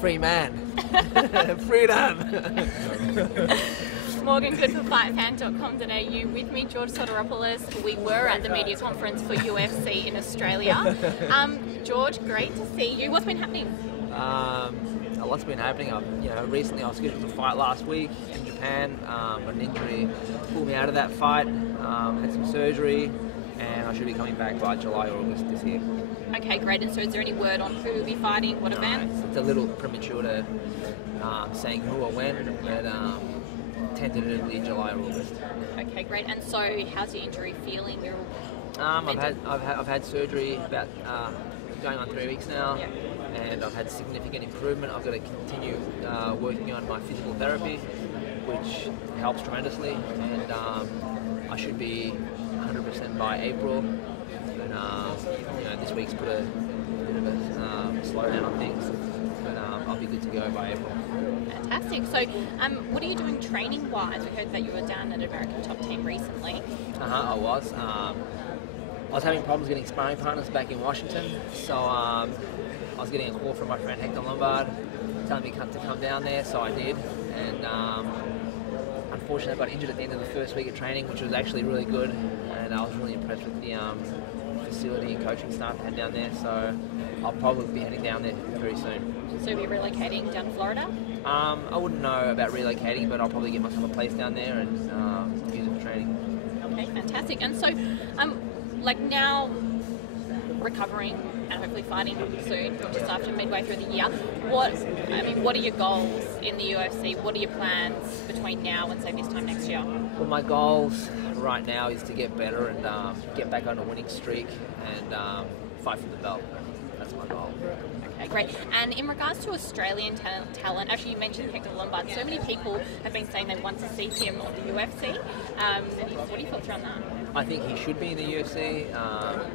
free man. Freedom. Morgan, good for fightfan.com.au. With me, George Sotiropoulos. We were at the media conference for UFC in Australia. George, great to see you. What's been happening? A lot's been happening. Recently I was scheduled to fight last week in Japan, but an injury pulled me out of that fight. Had some surgery, and I should be coming back by July or August this year. Okay, great. And so is there any word on who will be fighting, what event? It's a little premature to saying who or when, but tentatively July or August. Okay, great. And so how's your injury feeling? I've had surgery about going on 3 weeks now. Yeah. And I've had significant improvement. I've got to continue working on my physical therapy, which helps tremendously, and I should be 100% by April. And this week's put a bit of a slowdown on things, but I'll be good to go by April. Fantastic. So, what are you doing training-wise? We heard that you were down at American Top Team recently. I was. I was having problems getting sparring partners back in Washington, so I was getting a call from my friend Hector Lombard telling me to come down there, so I did. And unfortunately, I got injured at the end of the first week of training, which was actually really good, and I was really impressed with the facility and coaching staff I had down there. So I'll probably be heading down there very soon. So you're relocating down to Florida? I wouldn't know about relocating, but I'll probably get myself a place down there and use it for training. Okay, fantastic. And so, now recovering and hopefully fighting soon, just after midway through the year. What are your goals in the UFC? What are your plans between now and say this time next year? Well, my goals right now is to get better and get back on a winning streak and fight for the belt. That's my goal. Okay, great. And in regards to Australian talent, actually you mentioned Hector Lombard. So many people have been saying they want to see him on the UFC. What are your thoughts around that? I think he should be in the UFC.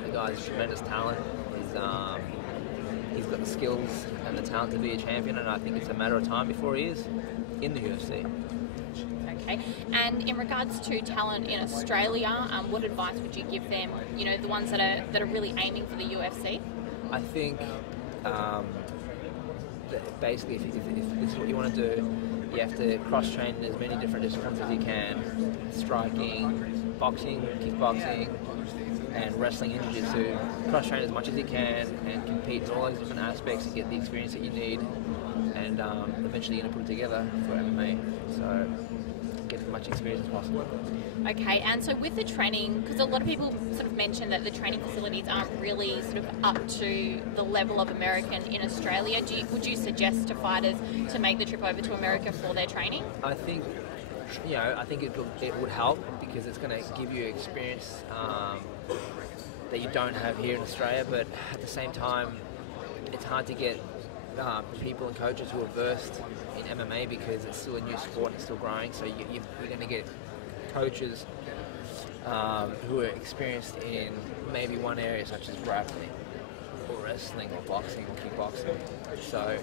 The guy's tremendous talent. He's got the skills and the talent to be a champion, and I think it's a matter of time before he is in the UFC. Okay. And in regards to talent in Australia, what advice would you give them? The ones that are really aiming for the UFC. I think basically, if this is what you want to do, you have to cross-train in as many different disciplines as you can: striking, boxing, kickboxing, and wrestling and jiu-jitsu. Cross-train as much as you can and compete in all those different aspects and get the experience that you need, and eventually you're going to put it together for MMA. So get as much experience as possible. Okay, and so with the training, because a lot of people sort of mention that the training facilities aren't really sort of up to the level of American in Australia, would you suggest to fighters to make the trip over to America for their training? I think it would help because it's going to give you experience that you don't have here in Australia, but at the same time, it's hard to get people and coaches who are versed in MMA because it's still a new sport and it's still growing, so you're going to get coaches who are experienced in maybe one area such as grappling or wrestling or boxing or kickboxing. So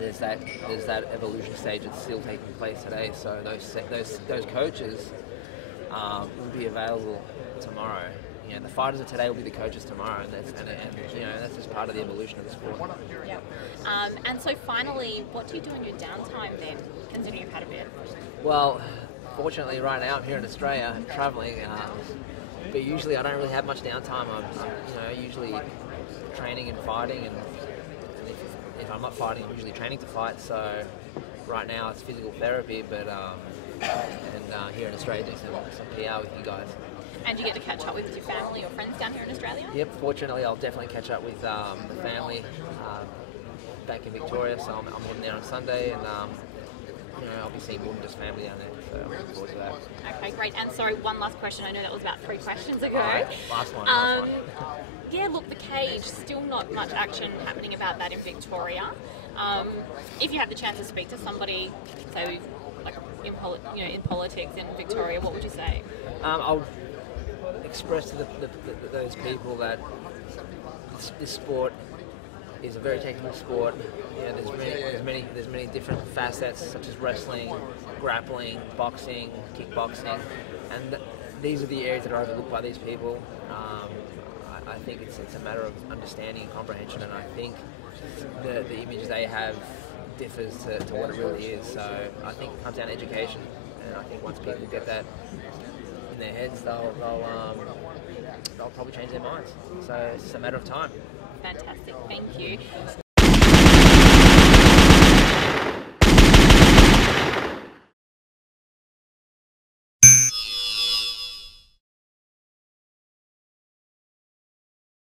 there's that evolution stage that's still taking place today. So those coaches will be available tomorrow. The fighters of today will be the coaches tomorrow, and that's just part of the evolution of the sport. Yep. And so finally, what do you do in your downtime then, considering you've had a bit? Well, fortunately, right now I'm here in Australia traveling, but usually I don't really have much downtime. I'm usually training and fighting, and if I'm not fighting, I'm usually training to fight. So right now it's physical therapy, but here in Australia doing some PR with you guys. And you get to catch up with your family or friends down here in Australia? Yep, fortunately I'll definitely catch up with the family back in Victoria, so I'm heading there on Sunday, and I'll be seeing more than just family down there, so I'm looking forward to that. Okay, great. And sorry, one last question. I know that was about 3 questions ago. Right, last one. Yeah, look, the cage, still not much action happening about that in Victoria. If you had the chance to speak to somebody, say, like in politics in Victoria, what would you say? I'll express to those people that this sport is a very technical sport. There's many different facets such as wrestling, grappling, boxing, kickboxing, and these are the areas that are overlooked by these people. I think it's a matter of understanding and comprehension, and I think the image they have differs to what it really is. So I think it comes down to education, and I think once people get that in their heads, they'll probably change their minds. So it's just a matter of time. Fantastic, thank you.